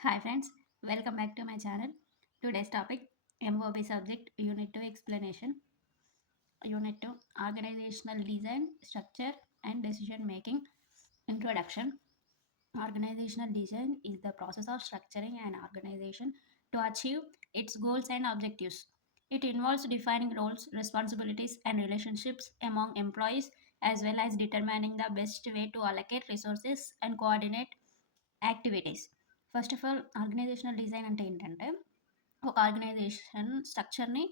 Hi friends, welcome back to my channel. Today's topic MOB subject Unit 2 explanation. Unit 2 Organizational Design, Structure and Decision Making. Introduction. Organizational design is the process of structuring an organization to achieve its goals and objectives. It involves defining roles, responsibilities, and relationships among employees as well as determining the best way to allocate resources and coordinate activities. First of all organizational design అంటే ఏంటంటే, ఒక organisation స్ట్రక్చర్‌ని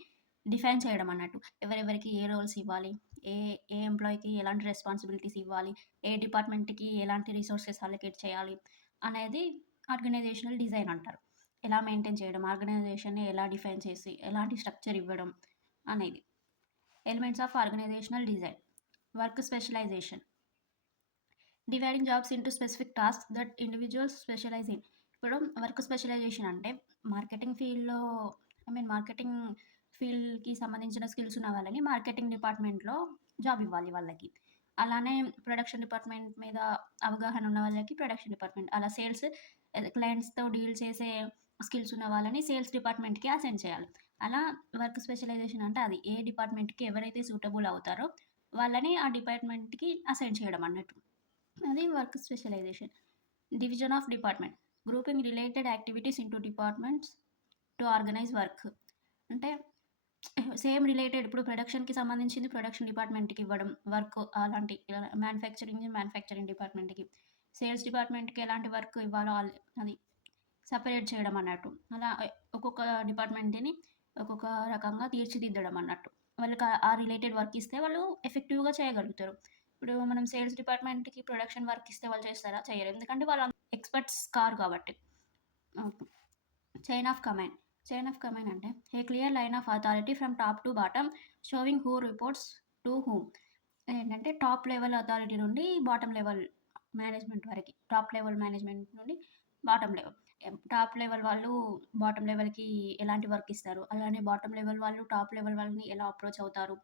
define చేయడం అన్నట్టు. ఎవరెవరికి ఏ roles ఇవ్వాలి, ఏ ఏ ఎంప్లాయ్‌కి ఎలాంటి responsibilities ఇవ్వాలి, ఏ డిపార్ట్‌మెంట్‌కి ఎలాంటి రిసోర్సెస్ అలొకేట్ చేయాలి అనేది ఆర్గనైజేషనల్ డిజైన్ అంటారు. ఎలా మెయింటైన్ చేయడం, ఆర్గనైజేషన్‌ని ఎలా డిఫైన్ చేసి, ఎలాంటి స్ట్రక్చర్ ఇవ్వడం అనేది. Elements of organizational design. Work specialization. Dividing jobs into specific task that individuals specialize in. ఇప్పుడు వర్క్ స్పెషలైజేషన్ అంటే మార్కెటింగ్ ఫీల్డ్‌లో మార్కెటింగ్ ఫీల్డ్‌కి సంబంధించిన స్కిల్స్ ఉన్న వాళ్ళని మార్కెటింగ్ డిపార్ట్‌మెంట్‌లో జాబ్ ఇవ్వాలి వాళ్ళకి. అలానే ప్రొడక్షన్ డిపార్ట్‌మెంట్ మీద అవగాహన ఉన్న వాళ్ళకి ప్రొడక్షన్ డిపార్ట్‌మెంట్. అలా సేల్స్ క్లయింట్స్‌తో డీల్ చేసే స్కిల్స్ ఉన్న వాళ్ళని సేల్స్ డిపార్ట్‌మెంట్‌కి అసైన్ చేయాలి. అలా వర్క్ స్పెషలైజేషన్ అంటే అది. ఏ డిపార్ట్‌మెంట్‌కి ఎవరైతే సూటబుల్ అవుతారో వాళ్ళని ఆ డిపార్ట్‌మెంట్‌కి అసైన్ చేయడం అన్నట్టు. అది work specialization. Division of department. Grouping related activities into departments to organize work. అంటే సేమ్ రిలేటెడ్ ఇప్పుడు ప్రొడక్షన్‌కి సంబంధించింది ప్రొడక్షన్ డిపార్ట్మెంట్‌కి ఇవ్వడం వర్క్ అలాంటి మ్యానుఫ్యాక్చరింగ్ డిపార్ట్మెంట్‌కి. సేల్స్ డిపార్ట్మెంట్‌కి ఎలాంటి వర్క్ ఇవ్వాలో అది సెపరేట్ చేయడం అన్నట్టు. అలా ఒక్కొక్క డిపార్ట్మెంట్‌ని ఒక్కొక్క రకంగా తీర్చిదిద్దడం అన్నట్టు. వాళ్ళకి ఆ రిలేటెడ్ వర్క్ ఇస్తే వాళ్ళు ఎఫెక్టివ్‌గా చేయగలుగుతారు. ఇప్పుడు మనం సేల్స్ డిపార్ట్మెంట్‌కి ప్రొడక్షన్ వర్క్ ఇస్తే వాళ్ళు చేస్తారా? చెయ్యరు. ఎందుకంటే వాళ్ళు ఎక్స్‌పర్ట్స్ కారు కాబట్టి. Okay. Chain of command. Chain of command అంటే a clear line of authority from top to bottom showing who reports to whom. ఏంటంటే టాప్ లెవెల్ అథారిటీ నుండి బాటమ్ లెవెల్ మేనేజ్మెంట్ వరకి. టాప్ లెవెల్ మేనేజ్మెంట్ నుండి bottom level. Top level వాళ్ళు bottom లెవెల్‌కి ఎలాంటి work ఇస్తారు. అలానే బాటమ్ లెవెల్ వాళ్ళు టాప్ లెవెల్ వాళ్ళని ఎలా అప్రోచ్ అవుతారు.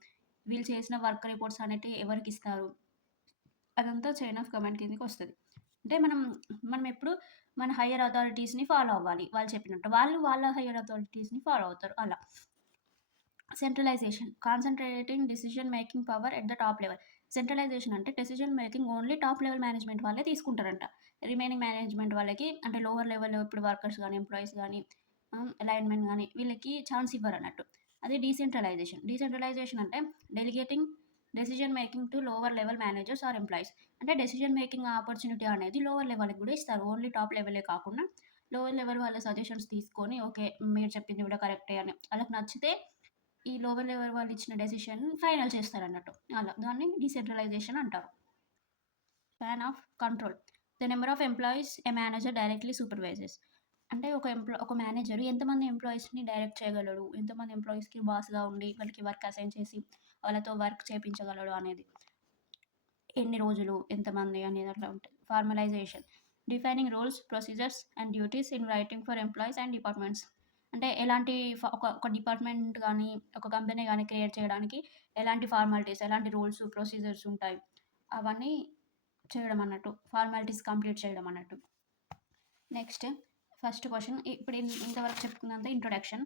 వీళ్ళు చేసిన వర్క్ రిపోర్ట్స్ అనేటివి ఎవరికిస్తారు. అదంతా చైన్ ఆఫ్ కమాండ్ కిందకొస్తది. అంటే మనం ఎప్పుడు మన హైయర్ అథారిటీస్‌ని ఫాలో అవ్వాలి. వాళ్ళు చెప్పినట్టు. వాళ్ళు వాళ్ళ హైయర్ అథారిటీస్‌ని ఫాలో అవుతారు అలా. Centralization. Concentrating decision making power at the top level. Centralization అంటే decision making only top level management వాళ్ళే తీసుకుంటారంట. రిమైనింగ్ మేనేజ్మెంట్ వాళ్ళకి అంటే లోవర్ లెవెల్ ఇప్పుడు వర్కర్స్ గాని, ఎంప్లాయీస్ గాని, లైన్‌మెన్ గాని వీళ్ళకి ఛాన్స్ ఇవ్వరన్నట్టు. అది డీసెంట్రలైజేషన్. డీసెంట్రలైజేషన్ అంటే delegating decision making to lower level managers or employees. అంటే డెసిషన్ మేకింగ్ ఆపర్చునిటీ అనేది లోవర్ లెవెల్‌కి గూడా ఇస్తారు. ఓన్లీ టాప్ లెవెలే కాకుండా లోవర్ లెవెల్ వాళ్ళ సజెషన్స్ తీసుకొని ఓకే. మీరు చెప్పింది గూడా కరెక్టే అని ఆళ్ళకి నచ్చితే ఈ లోవర్ లెవెల్ వాళ్ళు ఇచ్చిన డెసిషన్ ఫైనల్ చేస్తారన్నట్టు. అలా దాన్ని డీసెంట్రలైజేషన్ అంటారు. Span of control. The number of employees a manager directly supervises. అంటే ఒక మేనేజర్ ఎంతమంది ఎంప్లాయీస్‌ని డైరెక్ట్ చేయగలడు, ఎంతమంది ఎంప్లాయీస్‌కి బాస్‌గా ఉండి వాళ్ళకి వర్క్ అసైన్ చేసి వాళ్ళతో వర్క్ చేపించగలడు అనేది. ఎన్ని రోజులు, ఎంతమంది అనేది అట్లా ఉంటది. Formalization. Defining roles, procedures and duties in writing for employees and departments. అంటే ఎలాంటి ఒక డిపార్ట్మెంట్ గానీ, ఒక కంపెనీ గానీ క్రియేట్ చేయడానికి ఎలాంటి ఫార్మాలిటీస్, ఎలాంటి రూల్స్, ప్రొసీజర్స్ ఉంటాయి. అవన్నీ చేయడం అన్నట్టు. ఫార్మాలిటీస్ కంప్లీట్ చేయడం అన్నట్టు. నెక్స్ట్ ఫస్ట్ క్వెషన్ ఇప్పుడు ఇంతవరకు చెప్పుకున్నంత ఇంట్రొడక్షన్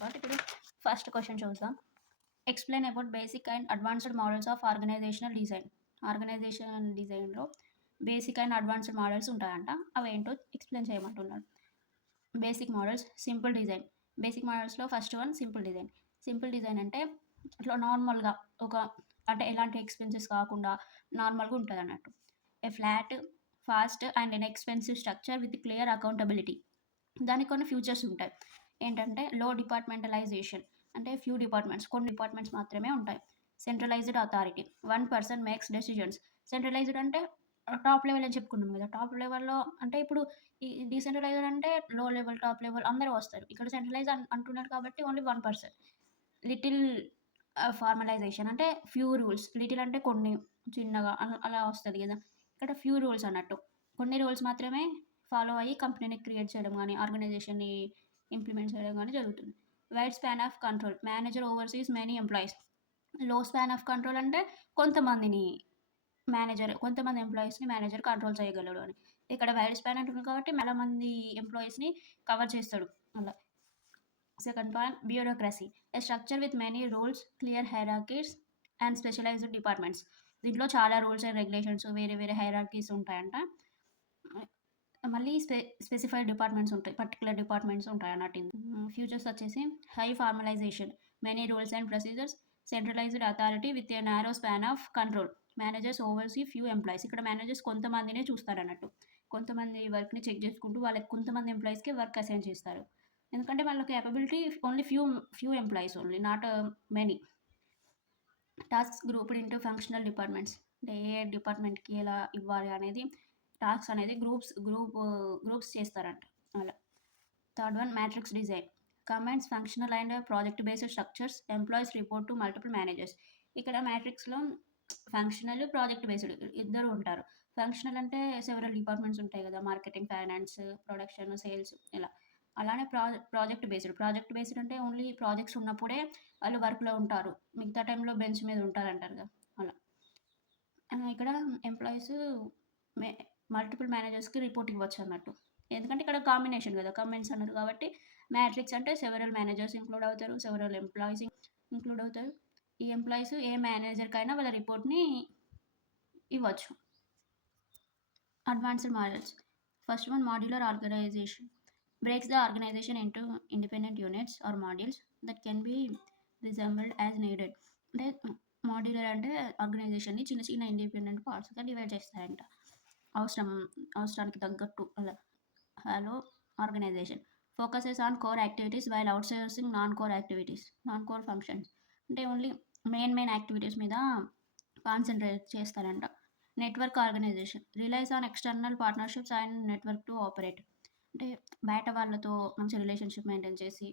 పార్ట్. ఇప్పుడు ఫస్ట్ క్వెషన్ చూద్దాం. Explain about basic and advanced models of organizational design. Organization డిజైన్‌లో బేసిక్ అండ్ అడ్వాన్స్‌డ్ మోడల్స్ ఉంటాయంట. అవేంటో ఎక్స్‌ప్లెయిన్ చేయమంటున్నాడు. Basic models, simple design. Basic మోడల్స్‌లో first one simple design. Simple design అంటే ఇట్లా నార్మల్‌గా ఒక అంటే ఎలాంటి ఎక్స్‌పెన్సెస్ కాకుండా నార్మల్‌గా ఉంటదన్నట్టు. A flat, fast and inexpensive structure with clear accountability. దానికి కొన్ని ఫ్యూచర్స్ ఉంటాయి. ఏంటంటే లో డిపార్ట్‌మెంటలైజేషన్ అంటే ఫ్యూ డిపార్ట్‌మెంట్స్ కొన్ని డిపార్ట్‌మెంట్స్ మాత్రమే ఉంటాయి. Centralized authority. One person makes decisions. Centralized అంటే టాప్ లెవెల్ అని చెప్పుకున్నాం కదా! టాప్ లెవెల్‌లో అంటే ఇప్పుడు ఈ డీసెంట్రలైజ్డ్ అంటే లో లెవెల్, టాప్ లెవెల్ అందరూ వస్తారు. ఇక్కడ సెంట్రలైజ్ అంటున్నారు కాబట్టి only one person. Little formalisation అంటే ఫ్యూ రూల్స్. లిటిల్ అంటే కొన్ని చిన్నగా అలా వస్తది గదా! ఇక్కడ ఫ్యూ రూల్స్ అన్నట్టు. కొన్ని రూల్స్ మాత్రమే ఫాలో అయ్యి కంపెనీని క్రియేట్ చేయడం గానీ, ఆర్గనైజేషన్‌ని ఇంప్లిమెంట్ చేయడం గానీ జరుగుతుంది. Wide span of control. Manager overseas many employees. లో స్పాన్ ఆఫ్ కంట్రోల్ అంటే కొంతమందిని కొంతమంది ఎంప్లాయీస్‌ని మేనేజర్ కంట్రోల్ చేయగలడు అని. ఇక్కడ వైడ్ స్పాన్ అంటున్నారు కాబట్టి చాలా మంది ఎంప్లాయీస్‌ని కవర్ చేస్తాడు అలా. Second point bureaucracy. A structure with many rules, clear hierarchies and specialized departments. దీంట్లో చాలా రూల్స్ అండ్ రెగ్యులేషన్స్ వేరే వేరే హైరార్కీస్ ఉంటాయంట. మళ్ళీ స్పెసిఫైడ్ డిపార్ట్మెంట్స్ ఉంటాయి. పర్టిక్యులర్ డిపార్ట్మెంట్స్ ఉంటాయన్నట్టు. ఫ్యూచర్స్ వచ్చేసి high formalization, many rules and procedures, centralized authority with a narrow span of control, managers oversee few employees. ఇక్కడ మేనేజర్స్ కొంతమందినే చూస్తారన్నట్టు. కొంతమంది వర్క్‌ని చెక్ చేసుకుంటూ వాళ్ళకి కొంతమంది ఎంప్లాయీస్‌కి వర్క్ అసైన్ చేస్తారు. ఎందుకంటే వాళ్ళ capability only few employees only, not many. Tasks grouped into functional departments. అంటే ఏ డిపార్ట్మెంట్‌కి ఎలా ఇవ్వాలి అనేది టాస్క్స్ అనేది గ్రూప్స్ చేస్తారంట అలా. Third one matrix design. Commands functional and project based structures, employees report to multiple managers. ఇక్కడ మ్యాట్రిక్స్‌లో ఫంక్షనల్, ప్రాజెక్ట్ బేస్డ్ ఇద్దరు ఉంటారు. ఫంక్షనల్ అంటే సెవెరల్ డిపార్ట్మెంట్స్ ఉంటాయి కదా! మార్కెటింగ్, ఫైనాన్స్, ప్రొడక్షన్, సేల్స్ ఇలా. అలానే ప్రాజెక్ట్ బేస్డ్ అంటే ఓన్లీ ప్రాజెక్ట్స్ ఉన్నప్పుడే వాళ్ళు వర్క్‌లో ఉంటారు. మిగతా టైంలో బెంచ్ మీద ఉంటారంటారు కదా! అలా. ఇక్కడ ఎంప్లాయీస్ మే మల్టిపుల్ మేనేజర్స్‌కి రిపోర్ట్ ఇవ్వచ్చన్నట్టు. ఎందుకంటే ఇక్కడ కాంబినేషన్ కదా! కమెంట్స్ అన్నారు కాబట్టి మ్యాట్రిక్స్ అంటే సెవెరల్ మేనేజర్స్ ఇంక్లూడ్ అవుతారు. సెవెరల్ ఎంప్లాయీస్ ఇంక్లూడ్ అవుతారు. ఈ ఎంప్లాయీస్ ఏ మేనేజర్‌కైనా వాళ్ళ రిపోర్ట్‌ని ఇవ్వచ్చు. Advanced models. First one, modular organization. Breaks the organization into independent units or modules that can be reassembled as needed. అంటే మాడ్యులర్ అంటే ఆర్గనైజేషన్‌ని చిన్న చిన్న ఇండిపెండెంట్ పార్ట్స్‌గా డివైడ్ చేస్తారంట. అవసరం అవసరానికి తగ్గట్టు అలా. Hollow organization. Focuses on core activities while outsourcing non core functions. అంటే ఓన్లీ మెయిన్ యాక్టివిటీస్ మీద కాన్సంట్రేట్ చేస్తారంట. Network organization. Relies on external partnerships and network to operate. అంటే బయట వాళ్ళతో మంచి రిలేషన్‌షిప్ మెయింటైన్ చేసి,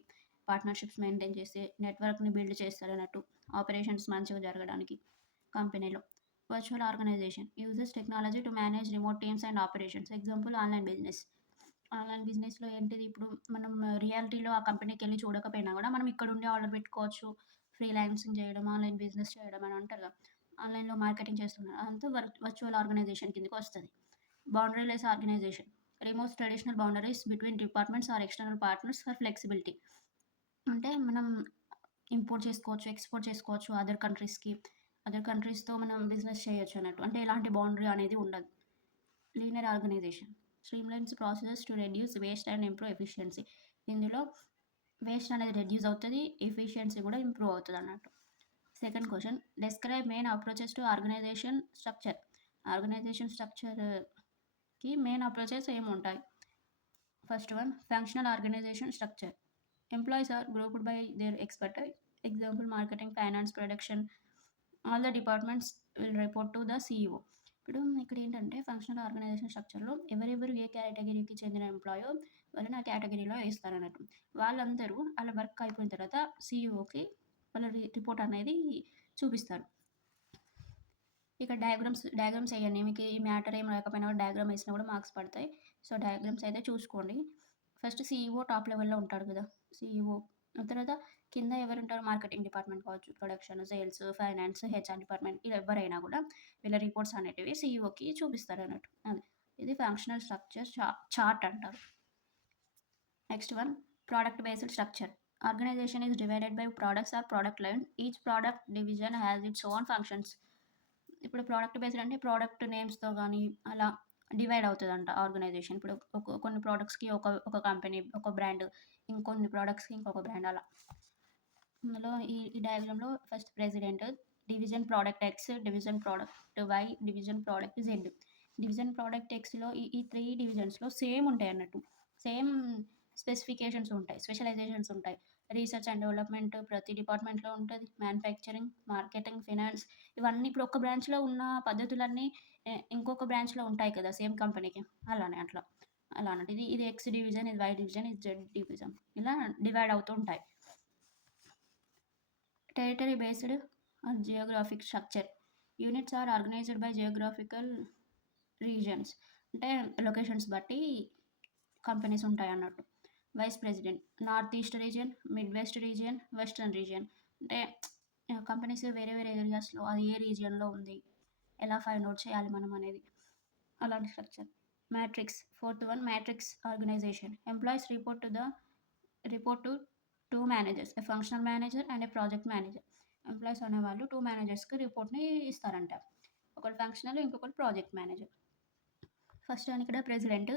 పార్ట్నర్‌షిప్స్ మెయింటైన్ చేసి, నెట్వర్క్‌ని బిల్డ్ చేస్తారన్నట్టు. ఆపరేషన్స్ మంచిగా జరగడానికి కంపెనీలో. Virtual organization. Uses technology to manage remote teams and operations. Example online business. Online బిజినెస్‌లో ఏంటిది ఇప్పుడు మనం రియాలిటీలో ఆ కంపెనీకెళ్ళి చూడకపోయినా గూడా మనం ఇక్కడుండి ఆర్డర్ పెట్టుకోవచ్చు. ఫ్రీలాన్సింగ్ చేయడం, ఆన్‌లైన్ బిజినెస్ చేయడం అని అంటారు కదా! ఆన్‌లైన్‌లో మార్కెటింగ్ చేస్తున్నారు. అదంతా వర్చువల్ ఆర్గనైజేషన్ కిందకొస్తది. Boundaryless organization. Removes traditional boundaries between departments or external partners for flexibility. అంటే మనం ఇంపోర్ట్ చేసుకోవచ్చు, ఎక్స్‌పోర్ట్ చేసుకోవచ్చు అదర్ కంట్రీస్‌కి. అదర్ కంట్రీస్‌తో మనం బిజినెస్ చేయొచ్చు అన్నట్టు. అంటే ఎలాంటి బౌండరీ అనేది ఉండదు. Linear organization. Streamlines processes to reduce waste and improve efficiency. ఇందులో వేస్ట్ అనేది రెడ్యూస్ అవుతది. ఎఫిషియన్సీ కూడా ఇంప్రూవ్ అవుతదన్నట్టు. Second question. Describe main approaches to organization structure. Organization స్ట్రక్చర్‌కి మెయిన్ అప్రోచెస్ ఏముంటాయి? First one, functional organization structure. Employees are grouped by their expertise. Example marketing, finance, production. All the departments will report to the CEO. ఇప్పుడు ఇక్కడ ఏంటంటే functional organisation స్ట్రక్చర్‌లో ఎవరెవరు ఏ కేటగిరీకి చెందిన ఎంప్లాయో వాళ్ళని ఆ కేటగిరీలో ఏస్తారన్నట్టు. వాళ్ళందరూ ఆళ్ళ వర్క్ అయిపోయిన తర్వాత సీఈఓకి వాళ్ళ రిపోర్ట్ అనేది చూపిస్తారు. ఇక్కడ డయాగ్రామ్స్ ఎయ్యండి. మీకు ఈ మ్యాటర్ ఏం రాకపోయినా కూడా డయాగ్రామ్ ఏసినా కూడా మార్క్స్ పడతాయి. సో, డయాగ్రామ్స్ అయితే చూసుకోండి. ఫస్ట్ సీఈఓ టాప్ లెవెల్‌లో ఉంటాడు కదా! సీఈఓ. తర్వాత కింద ఎవరుంటారు? మార్కెటింగ్ డిపార్ట్మెంట్ కావచ్చు, production, sales, finance, HR department ఇలా ఎవ్వరైనా కూడా వీళ్ళ రిపోర్ట్స్ అనేటివి సీఈఓకి చూపిస్తారన్నట్టు. అది. ఇది ఫంక్షనల్ స్ట్రక్చర్ చార్ట్ అంటారు. Next one, product based structure. Organization is divided by products or product line. Each product division has its own functions. ఇప్పుడు ప్రోడక్ట్ బేస్డ్ అంటే ప్రోడక్ట్ నేమ్స్‌తో గానీ అలా డివైడ్ అవుతదంట ఆర్గనైజేషన్. ఇప్పుడు కొన్ని ప్రొడక్ట్స్‌కి ఒక కంపెనీ, ఒక బ్రాండ్, ఇంకొన్ని ప్రొడక్ట్స్‌కి ఇంకొక బ్రాండ్ అలా. ఇందులో ఈ డయాగ్రామ్‌లో first president, division product X, division product Y, division product Z. Division product ఎక్స్‌లో ఈ 3 డివిజన్స్‌లో సేమ్ ఉంటాయన్నట్టు. సేమ్ స్పెసిఫికేషన్స్ ఉంటాయి. స్పెషలైజేషన్స్ ఉంటాయి. రీసెర్చ్ అండ్ డెవలప్‌మెంట్ ప్రతి డిపార్ట్‌మెంట్‌లో ఉంటది. మ్యానుఫ్యాక్చరింగ్, మార్కెటింగ్, ఫినాన్స్ ఇవన్నీ ఇప్పుడు ఒక బ్రాంచ్‌లో ఉన్న పద్ధతులన్నీ ఇంకొక బ్రాంచ్‌లో ఉంటాయి కదా! సేమ్ కంపెనీకి. అలానే అట్లా. అలా అన్నట్టు. ఇది ఎక్స్ డివిజన్, ఇది వై డివిజన్, ఇది జెడ్ డివిజన్. ఇలా డివైడ్ అవుతూ ఉంటాయి. Territory based or geographic structure. Units are organized by geographical regions. అంటే లొకేషన్స్ బట్టి కంపెనీస్ ఉంటాయన్నట్టు. Vice president, north east region, midwest region, western region. అంటే కంపెనీస్ వేరే వేరే ఏరియాస్‌లో అది ఏ రీజియన్‌లో ఉంది, ఎలా ఫైండ్ ఔట్ చేయాలి మనం అనేది అలాంటి structure. Matrix. Fourth one, matrix organization. Employees report to two managers, a functional manager and a project manager. Employees అనేవాళ్ళు టూ మేనేజర్స్కి రిపోర్ట్ని ఇస్తారంట. ఒకరు ఫంక్షనల్, ఇంకొకరు ప్రాజెక్ట్ మేనేజర్. ఫస్ట్ అని ఇక్కడ ప్రెసిడెంట్,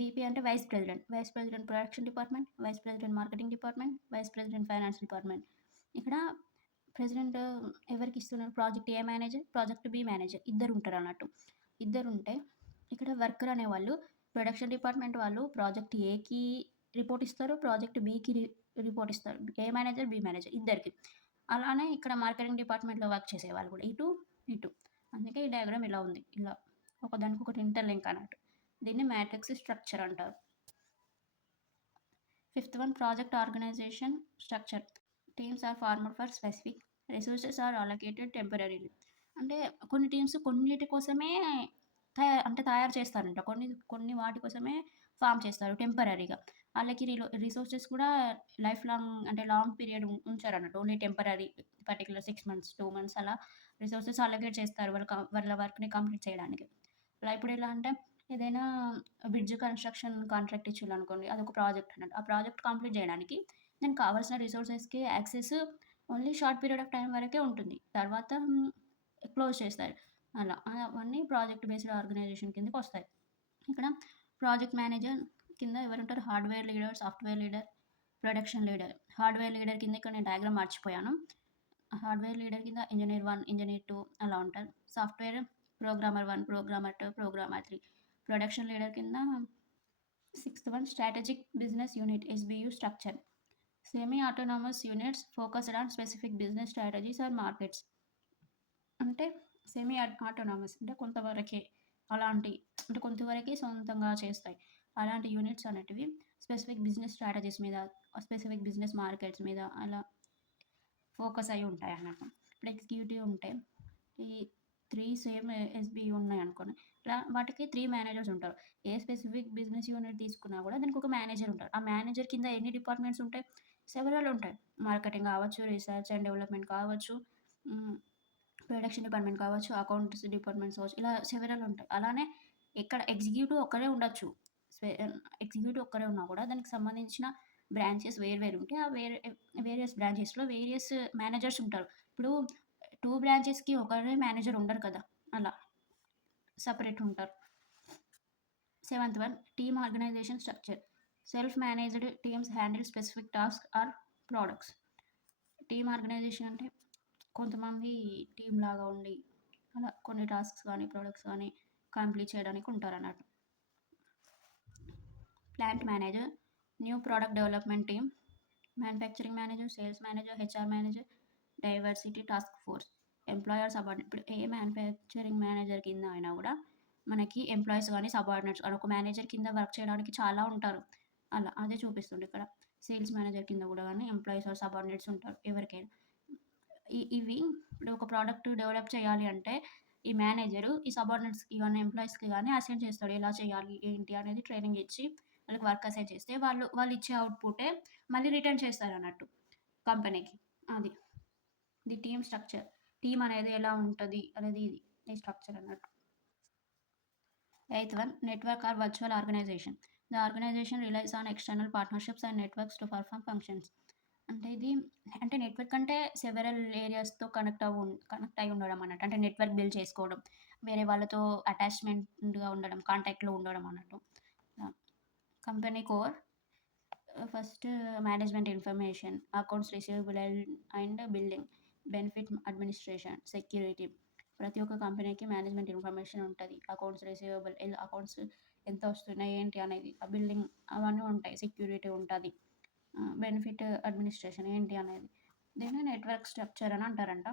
వీపీ అంటే vice president, vice president production department, vice president marketing department, vice president finance department. ఇక్కడ president ఎవరికి ఇస్తున్నారు? Project A manager, project B manager, ఇద్దరు ఉంటారు అన్నట్టు. ఇద్దరు ఉంటే ఇక్కడ వర్కర్ అనేవాళ్ళు ప్రొడక్షన్ డిపార్ట్మెంట్ వాళ్ళు ప్రాజెక్ట్ ఏకి రిపోర్ట్ ఇస్తారు, ప్రాజెక్ట్ బికి రిపోర్ట్ ఇస్తారు. ఏ మేనేజర్, బి మేనేజర్ ఇద్దరికి. అలానే ఇక్కడ మార్కెటింగ్ డిపార్ట్మెంట్లో వర్క్ చేసే వాళ్ళు కూడా ఇటు ఇటు. అందుకే ఈ డయాగ్రామ్ ఇలా ఉంది, ఇలా ఒకదానికొకటి ఇంటర్లింక్ అన్నట్టు. దీన్ని మ్యాట్రిక్స్ స్ట్రక్చర్ అంటారు. Fifth one, project organization structure. Teams are formed for specific, resources are allocated temporarily. అంటే కొన్ని టీమ్స్ కొన్నిటి కోసమే తయారు చేస్తారంట, కొన్ని వాటి కోసమే ఫామ్ చేస్తారు టెంపరీగా. వాళ్ళకి రిసోర్సెస్ కూడా లైఫ్ లాంగ్ అంటే లాంగ్ పీరియడ్ ఉంచారు అన్నట్టు. Only temporary particular 6 months 2 months అలా రిసోర్సెస్ అలొకేట్ చేస్తారు వాళ్ళ వర్క్ని కంప్లీట్ చేయడానికి. అలా ఇప్పుడు ఎలా అంటే ఏదైనా బ్రిడ్జ్ కన్స్ట్రక్షన్ కాంట్రాక్ట్ ఇచ్చిందనుకోండి, అదొక ప్రాజెక్ట్ అన్నట్టు. ఆ ప్రాజెక్ట్ కంప్లీట్ చేయడానికి దానికి కావాల్సిన రిసోర్సెస్కి access only short period of time వరకే ఉంటుంది. తర్వాత క్లోజ్ చేస్తారు. అలా అవన్నీ ప్రాజెక్ట్ బేస్డ్ ఆర్గనైజేషన్ కిందకి వస్తాయి. ఇక్కడ ప్రాజెక్ట్ మేనేజర్ కింద ఎవరుంటారు? Hardware leader, software leader, production leader. Hardware leader కింద ఇక్కడ నేను డయాగ్రామ్ మర్చిపోయాను. హార్డ్వేర్ లీడర్ కింద ఇంజనీర్ 1, ఇంజనీర్ 2 అలా ఉంటారు. Software programmer 1, programmer 2, programmer 3. Production leader కింద sixth one, strategic business unit SBU structure. Semi autonomous units focused on specific business strategies or markets. అంటే semi autonomous అంటే కొంతవరకే, అలాంటి అంటే కొంతవరకే సొంతంగా చేస్తాయి. అలాంటి యూనిట్స్ అనేటివి స్పెసిఫిక్ బిజినెస్ స్ట్రాటజీస్ మీద, స్పెసిఫిక్ బిజినెస్ మార్కెట్స్ మీద అలా ఫోకస్ అయి ఉంటాయి అన్నట్టు. ఇప్పుడు ఎగ్జిక్యూటివ్ ఉంటే ఈ 3 సేమ్ ఎస్బి ఉన్నాయి అనుకోండి, ఇలా వాటికి 3 మేనేజర్స్ ఉంటారు. ఏ స్పెసిఫిక్ బిజినెస్ యూనిట్ తీసుకున్నా కూడా దానికి ఒక మేనేజర్ ఉంటారు. ఆ మేనేజర్ కింద ఎన్ని డిపార్ట్మెంట్స్ ఉంటాయి? సెవెరల్ ఉంటాయి. మార్కెటింగ్ కావచ్చు, రీసెర్చ్ అండ్ డెవలప్మెంట్ కావచ్చు, ప్రొడక్షన్ డిపార్ట్మెంట్ కావచ్చు, అకౌంట్స్ డిపార్ట్మెంట్స్ కావచ్చు, ఇలా సెవెరల్ ఉంటాయి. అలానే ఇక్కడ ఎగ్జిక్యూటివ్ ఒక్కరే ఉండొచ్చు. ఎగ్జిక్యూటివ్ ఒక్కరే ఉన్నా కూడా దానికి సంబంధించిన బ్రాంచెస్ వేరు ఉంటే ఆ వేరియస్ బ్రాంచెస్లో వేరియస్ మేనేజర్స్ ఉంటారు. ఇప్పుడు 2 బ్రాంచెస్కి ఒకరే మేనేజర్ ఉండరు కదా, అలా సపరేట్ ఉంటారు. Seventh one, team organization structure. Self managed teams handle specific task or products. Team organization అంటే కొంతమంది టీమ్ లాగా ఉండి అలా కొన్ని టాస్క్స్ కానీ ప్రోడక్ట్స్ కానీ కంప్లీట్ చేయడానికి ఉంటారు అన్నట్టు. Plant manager, new product development team, manufacturing manager, sales manager, HR manager, diversity task force. Employer subordinate. ఇప్పుడు ఏ మ్యానుఫ్యాక్చరింగ్ మేనేజర్ కింద అయినా కూడా మనకి ఎంప్లాయీస్ కానీ సబార్డినేట్స్ కానీ ఒక మేనేజర్ కింద వర్క్ చేయడానికి చాలా ఉంటారు. అలా అదే చూపిస్తుంది ఇక్కడ. సేల్స్ మేనేజర్ కింద కూడా కానీ ఎంప్లాయీస్ ఆర్ సబార్డినేట్స్ ఉంటారు ఎవరికైనా. ఇవి ఇప్పుడు ఒక ప్రోడక్ట్ డెవలప్ చేయాలి అంటే ఈ మేనేజరు ఈ సబార్డినేట్స్కి కానీ ఎంప్లాయీస్కి కానీ అసైన్ చేస్తాడు. ఎలా చేయాలి ఏంటి అనేది ట్రైనింగ్ ఇచ్చి వాళ్ళకి వర్క్ అసైన్ చేస్తే వాళ్ళు ఇచ్చే అవుట్పుటే మళ్ళీ రిటర్న్ చేస్తారు అన్నట్టు కంపెనీకి. అది ది టీమ్ స్ట్రక్చర్. టీమ్ అనేది ఎలా ఉంటుంది అనేది ఇది ఈ స్ట్రక్చర్ అన్నట్టు. Eighth one, network or virtual organization. The organization relies on external partnerships and networks to perform functions. అంటే ఇది అంటే నెట్వర్క్ అంటే సెవెరల్ ఏరియాస్తో కనెక్ట్ అయి ఉండడం అన్నట్టు. అంటే నెట్వర్క్ బిల్డ్ చేసుకోవడం, వేరే వాళ్ళతో అటాచ్మెంట్గా ఉండడం, కాంటాక్ట్లో ఉండడం అన్నట్టు. Company core first management information, accounts receivable and building, benefit administration, security. ప్రతి ఒక్క కంపెనీకి మేనేజ్మెంట్ ఇన్ఫర్మేషన్ ఉంటుంది. అకౌంట్స్ రిసీవబుల్, అకౌంట్స్ ఎంత వస్తున్నాయి ఏంటి అనేది, ఆ బిల్డింగ్ అవన్నీ ఉంటాయి. సెక్యూరిటీ ఉంటుంది. బెనిఫిట్ అడ్మినిస్ట్రేషన్ ఏంటి అనేది. దీన్ని నెట్వర్క్ స్ట్రక్చర్ అని అంటారంట.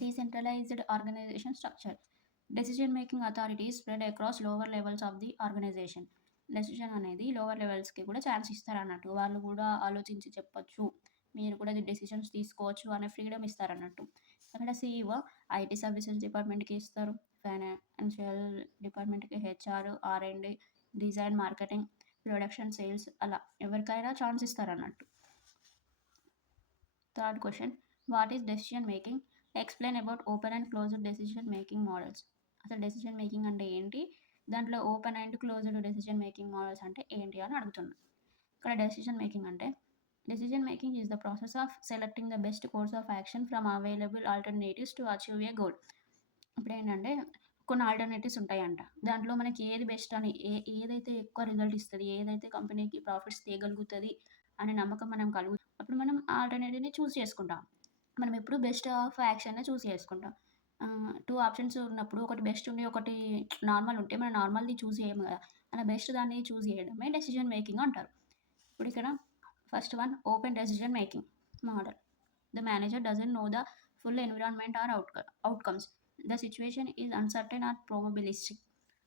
Decentralized organization structure. Decision making authority spread across lower levels of the organization. Decision అనేది లోవర్ లెవెల్స్కి కూడా ఛాన్స్ ఇస్తారు అన్నట్టు. వాళ్ళు కూడా ఆలోచించి చెప్పొచ్చు, మీరు కూడా డెసిషన్స్ తీసుకోవచ్చు అనే ఫ్రీడమ్ ఇస్తారు అన్నట్టు. అక్కడ సిఇఓ ఐటీ సర్వీసెస్ డిపార్ట్మెంట్కి ఇస్తారు, ఫైనాన్షియల్ డిపార్ట్మెంట్కి, HR, R and D, design, marketing, production, sales అలా ఎవరికైనా ఛాన్స్ ఇస్తారు అన్నట్టు. Third question, what is decision making? Explain about open and closed decision making models. అసలు డెసిషన్ మేకింగ్ అంటే ఏంటి, దాంట్లో open and closed decision making models అంటే ఏంటి అని అడుగుతున్నా. ఇక్కడ డెసిషన్ మేకింగ్ అంటే decision making is the process of selecting the best course of action from available alternatives to achieve a goal. ఇప్పుడేంటంటే కొన్ని ఆల్టర్నేటివ్స్ ఉంటాయంట. దాంట్లో మనకి ఏది బెస్ట్ అని ఏదైతే ఎక్కువ రిజల్ట్ ఇస్తది, ఏదైతే కంపెనీకి ప్రాఫిట్స్ తేగలుగుతది అనే నమ్మకం మనం అప్పుడు మనం ఆ ఆల్టర్నేటివ్‌ని చూజ్ చేసుకుంటాం. మనం ఎప్పుడు బెస్ట్ ఆఫ్ యాక్షన్‌నే చూజ్ చేసుకుంటాం. 2 ఆప్షన్స్ ఉన్నప్పుడు ఒకటి బెస్ట్ ఉండి, ఒకటి నార్మల్ ఉంటే మనం నార్మల్‌ది చూజ్ చేయము గదా! అలా బెస్ట్ దాన్ని చూజ్ చేయడమే డెసిషన్ మేకింగ్ అంటారు. ఇప్పుడు ఇక్కడ first one open decision making model. The manager doesn't know the full environment or outcomes. The situation is uncertain or probabilistic.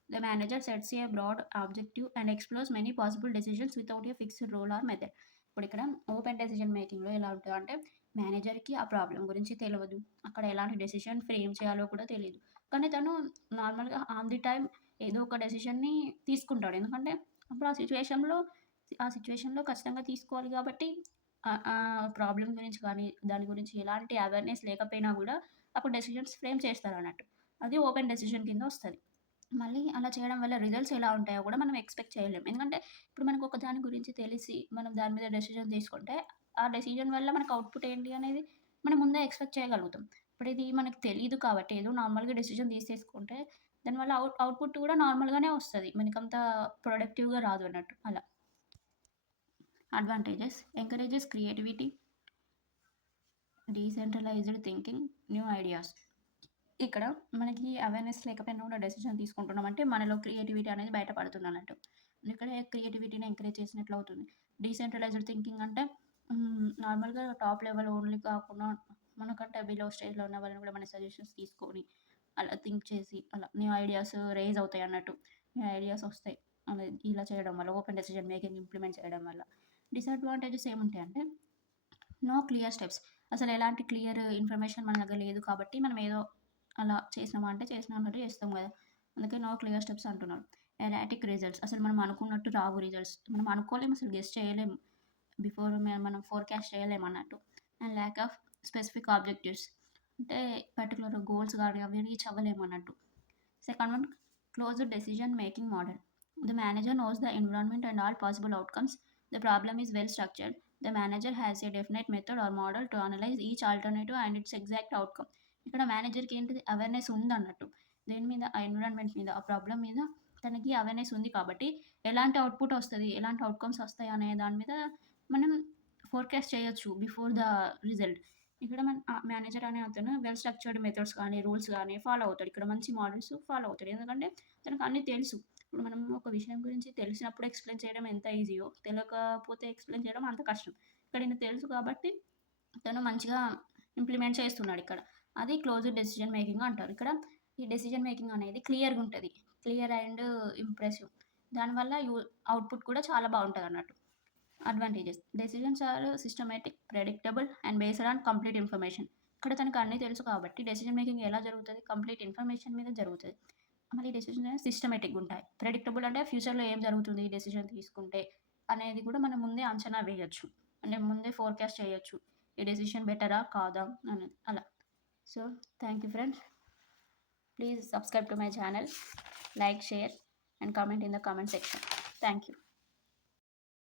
The manager sets a broad objective and explores many possible decisions without a fixed role or method. ఇప్పుడు ఇక్కడ open decision మేకింగ్‌లో ఎలా ఉంటదంటే మేనేజర్‌కి ఆ problem గురించి తెలవదు. అక్కడ ఎలాంటి డెసిషన్ ఫ్రేమ్ చేయాలో కూడా తెలీదు. కానీ తను నార్మల్‌గా ఆన్ ది టైమ్ ఏదో ఒక డెసిషన్‌ని తీసుకుంటాడు. ఎందుకంటే అప్పుడు ఆ సిట్యుయేషన్‌లో ఖచ్చితంగా తీసుకోవాలి కాబట్టి ప్రాబ్లమ్ గురించి కానీ, దాని గురించి ఎలాంటి అవేర్‌నెస్ లేకపోయినా గూడా అప్పుడు డెసిషన్స్ ఫ్రేమ్ చేస్తారన్నట్టు. అది ఓపెన్ డెసిషన్ కింద వస్తది. మళ్ళీ అలా చేయడం వల్ల రిజల్ట్స్ ఎలా ఉంటాయో గూడా మనం ఎక్స్‌పెక్ట్ చేయలేం. ఎందుకంటే ఇప్పుడు మనకు ఒక దాని గురించి తెలిసి మనం దాని మీద డెసిషన్ తీసుకుంటే, ఆ డెసిషన్ వల్ల మనకు అవుట్‌పుట్ ఏంటి అనేది మనం ముందే ఎక్స్‌పెక్ట్ చేయగలుగుతాం. ఇప్పుడు ఇది మనకు తెలీదు కాబట్టి ఏదో నార్మల్‌గా డెసిషన్ తీసేసుకుంటే దానివల్ల అవుట్‌పుట్ కూడా నార్మల్‌గానే వస్తది. మనకంత ప్రొడక్టివ్‌గా రాదు అన్నట్టు అలా. Advantages encourages creativity, decentralised thinking, new ideas. ఇక్కడ మనకి అవేర్‌నెస్ లేకపోయినా కూడా డెసిషన్ తీసుకుంటున్నామంటే మనలో క్రియేటివిటీ అనేది బయటపడుతుందన్నట్టు. ఇక్కడ క్రియేటివిటీని ఎంకరేజ్ చేసినట్లు అవుతుంది. డీసెంట్రలైజ్డ్ థింకింగ్ అంటే నార్మల్‌గా టాప్ లెవెల్ ఓన్లీ కాకుండా మనకంటే బిలో స్టేజ్‌లో ఉన్న వాళ్ళని కూడా మన సజెషన్స్ తీసుకొని అలా థింక్ చేసి అలా న్యూ ఐడియాస్ రైజ్ అవుతాయి అన్నట్టు. న్యూ ఐడియాస్ వస్తాయి. అలా ఇలా చేయడం వల్ల ఓపెన్ డెసిషన్ మేకింగ్ ఇంప్లిమెంట్ చేయడం వల్ల. డిసడ్వాంటేజెస్ ఏముంటాయంటే నో క్లియర్ స్టెప్స్. అసలు ఎలాంటి క్లియర్ ఇన్ఫర్మేషన్ మన దగ్గర లేదు కాబట్టి మనం ఏదో అలా చేసినామా అంటే చేసినా అన్నట్టు చేస్తాం కదా! అందుకే నో క్లియర్ స్టెప్స్ అంటున్నాడు. ఎరాటిక్ రిజల్ట్స్ అసలు మనం అనుకున్నట్టు రావు రిజల్ట్స్. మనం అనుకోలేము అసలు గెస్ చేయలేము. మనం ఫోర్‌కాస్ట్ చేయలేమన్నట్టు. And lack of specific objectives. అంటే పర్టిక్యులర్ గోల్స్ గాని అవి రీచ్ అవ్వలేమన్నట్టు. Second one, closed decision making model. The manager knows the environment and all possible outcomes. The problem is well structured. The manager has a definite method or model to analyze each alternative and its exact outcome. ఇక్కడ మేనేజర్‌కి ఏంటిది awareness ఉందన్నట్టు. దేని మీద ఆ environment మీద, ఆ problem మీద తనకి అవేర్‌నెస్ ఉంది కాబట్టి ఎలాంటి అవుట్‌పుట్ వస్తది, ఎలాంటి అవుట్‌కమ్స్ వస్తాయి అనే దాని మీద మనం ఫోర్‌కాస్ట్ చేయొచ్చు బిఫోర్ ద రిజల్ట్. ఇక్కడ మేనేజర్ అనే అతను వెల్ స్ట్రక్చర్డ్ మెథడ్స్ కానీ, రూల్స్ గానీ ఫాలో అవుతాడు. ఇక్కడ మంచి మోడల్స్ ఫాలో అవుతాడు. ఎందుకంటే తనకు అన్నీ తెలుసు. ఇప్పుడు మనం ఒక విషయం గురించి తెలిసినప్పుడు ఎక్స్‌ప్లెయిన్ చేయడం ఎంత ఈజీయో, తెలవకపోతే ఎక్స్‌ప్లెయిన్ చేయడం అంత కష్టం. ఇక్కడ ఈయనకు తెలుసు కాబట్టి తను మంచిగా ఇంప్లిమెంట్ చేస్తున్నాడిక్కడ. అది క్లోజ్డ్ డెసిషన్ మేకింగ్ అంటారు. ఇక్కడ ఈ డెసిషన్ మేకింగ్ అనేది క్లియర్‌గా ఉంటది. Clear and impressive. దానివల్ల అవుట్‌పుట్ కూడా చాలా బావుంటదన్నట్టు. Advantages decisions are systematic, predictable and based on complete information. ఇక్కడ తనకు అన్నీ తెలుసు కాబట్టి డెసిషన్ మేకింగ్ ఎలా జరుగుతది? కంప్లీట్ ఇన్ఫర్మేషన్ మీద జరుగుతది. మళ్ళీ డెసిషన్ అనేది సిస్టమాటిక్‌గా ఉంటాయి. ప్రెడిక్టబుల్ అంటే ఫ్యూచర్‌లో ఏం జరుగుతుంది ఈ డెసిషన్ తీసుకుంటే అనేది కూడా మనం ముందే అంచనా వేయొచ్చు. అంటే ముందే ఫోర్‌కాస్ట్ చేయొచ్చు. ఈ డెసిషన్ బెటరా? కాదా? అనేది అలా. So, thank you friends. Please subscribe to my channel. Like, share and comment in the comment section. Thank you.